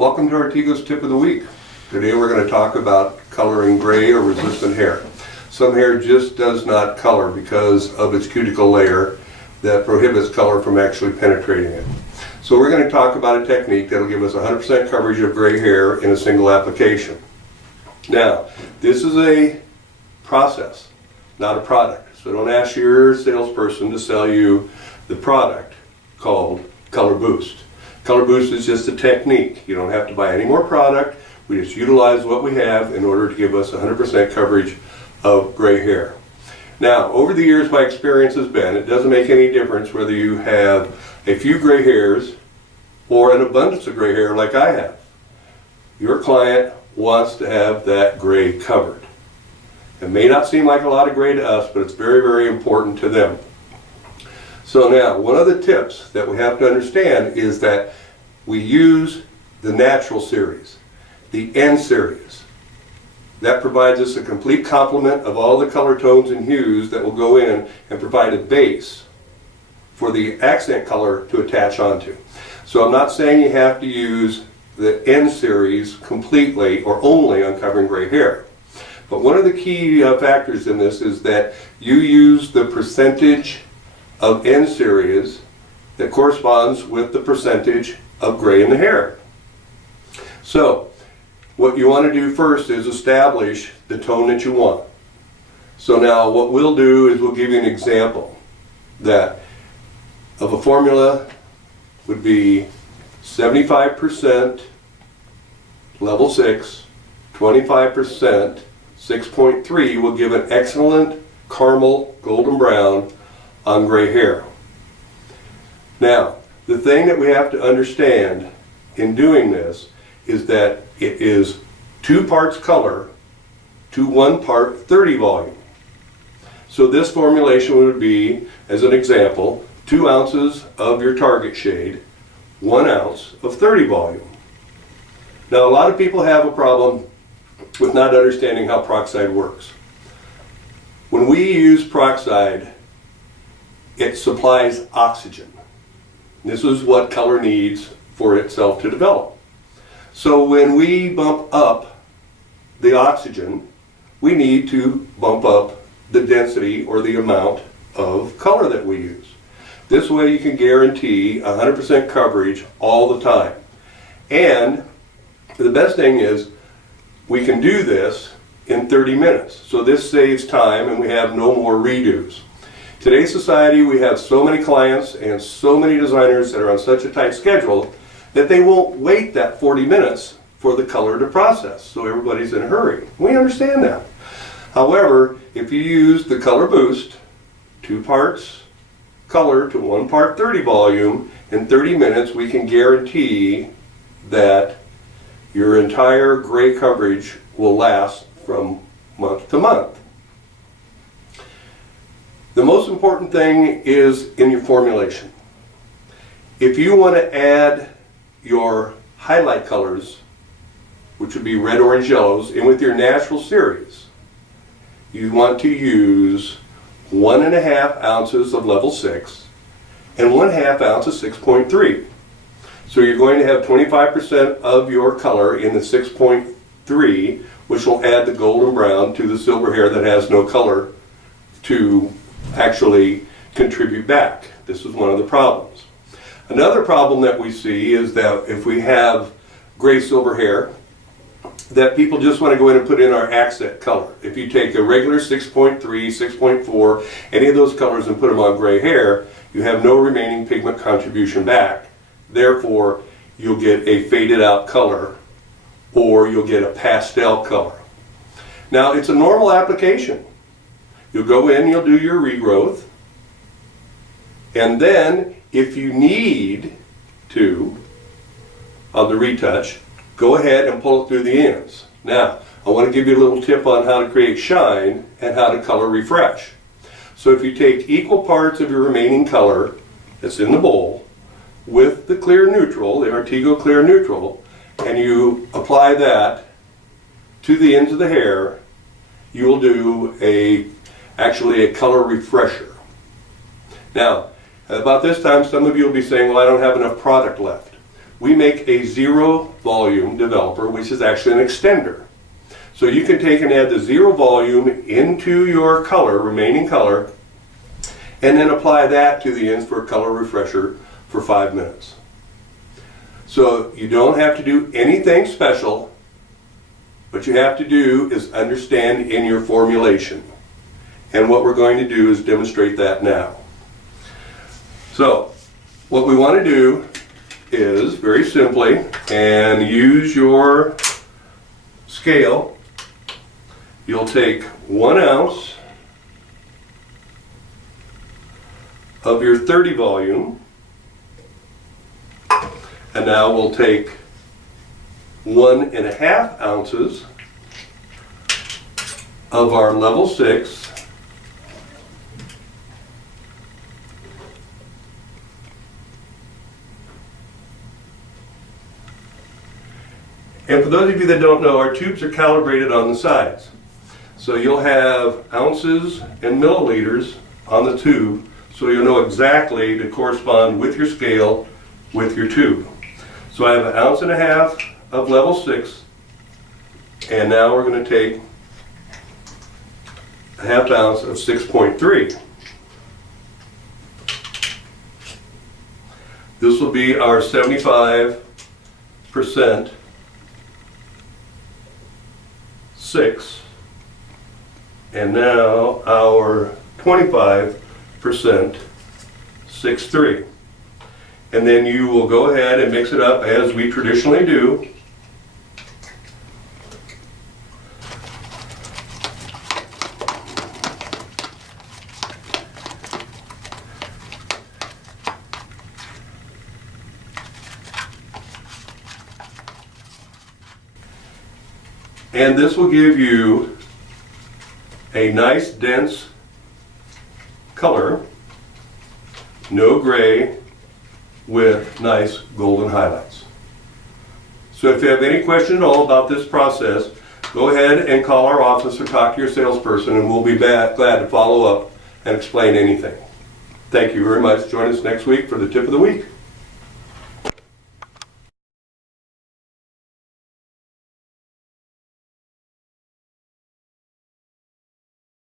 Welcome to Artego's Tip of the Week. Today we're going to talk about coloring gray or resistant hair. Some hair just does not color because of its cuticle layer that prohibits color from actually penetrating it. So we're going to talk about a technique that will give us 100% coverage of gray hair in a single application. Now, this is a process, not a product. So don't ask your salesperson to sell you the product called Color Boost. Color Boost is just a technique. You don't have to buy any more product. We just utilize what we have in order to give us 100% coverage of gray hair. Now, over the years, my experience has been, it doesn't make any difference whether you have a few gray hairs or an abundance of gray hair like I have. Your client wants to have that gray covered. It may not seem like a lot of gray to us, but it's very, very important to them. So now, one of the tips that we have to understand is that we use the natural series, the N series. That provides us a complete complement of all the color tones and hues that will go in and provide a base for the accent color to attach onto. So I'm not saying you have to use the N series completely or only on covering gray hair. But one of the key factors in this is that you use the percentage of N series that corresponds with the percentage of gray in the hair. So what you want to do first is establish the tone that you want. So now what we'll do is we'll give you an example that of a formula would be 75% level 6, 25% 6.3 will give an excellent caramel golden brown on gray hair. Now, the thing that we have to understand in doing this is that it is 2 parts color to 1 part 30 volume. So this formulation would be, as an example, 2 ounces of your target shade, 1 ounce of 30 volume. Now, a lot of people have a problem with not understanding how peroxide works. When we use peroxide, it supplies oxygen. This is what color needs for itself to develop. So when we bump up the oxygen, we need to bump up the density or the amount of color that we use. This way you can guarantee 100% coverage all the time. And the best thing is we can do this in 30 minutes. So this saves time and we have no more redos. Today's society, we have so many clients and so many designers that are on such a tight schedule that they won't wait that 40 minutes for the color to process. So everybody's in a hurry. We understand that. However, if you use the Color Boost, 2 parts color to 1 part 30 volume, in 30 minutes we can guarantee that your entire gray coverage will last from month to month. The most important thing is in your formulation. If you want to add your highlight colors, which would be red, orange, yellows, in with your natural series, you want to use 1.5 ounces of level 6 and 1/2 ounce of 6.3. So you're going to have 25% of your color in the 6.3, which will add the golden brown to the silver hair that has no color to actually contribute back. This is one of the problems. Another problem that we see is that if we have gray silver hair, that people just want to go in and put in our accent color. If you take a regular 6.3, 6.4, any of those colors and put them on gray hair, you have no remaining pigment contribution back. Therefore, you'll get a faded out color or you'll get a pastel color. Now, it's a normal application. You'll go in, you'll do your regrowth, and then if you need to, on the retouch, go ahead and pull it through the ends. Now, I want to give you a little tip on how to create shine and how to color refresh. So if you take equal parts of your remaining color that's in the bowl with the clear neutral, the Artego clear neutral, and you apply that to the ends of the hair, you will do actually a color refresher. Now, about this time, some of you will be saying, well, I don't have enough product left. we make a zero volume developer, which is actually an extender. So you can take and add the zero volume into your color, remaining color, and then apply that to the ends for a color refresher for 5 minutes. So you don't have to do anything special. What you have to do is understand in your formulation. And what we're going to do is demonstrate that now. So what we want to do is very simply, and use your scale. You'll take 1 ounce of your 30 volume, and now we'll take 1.5 ounces of our level 6, and for those of you that don't know, our tubes are calibrated on the sides. So you'll have ounces and milliliters on the tube, so you'll know exactly to correspond with your scale with your tube. So I have 1.5 ounces of level 6, and now we're going to take 1/2 ounce of 6.3. This will be our 75% 6, and now our 25% 6.3. And then you will go ahead and mix it up as we traditionally do. And this will give you a nice dense color, no gray, with nice golden highlights. So if you have any question at all about this process, go ahead and call our office or talk to your salesperson, and we'll be glad to follow up and explain anything. Thank you very much. Join us next week for the tip of the week.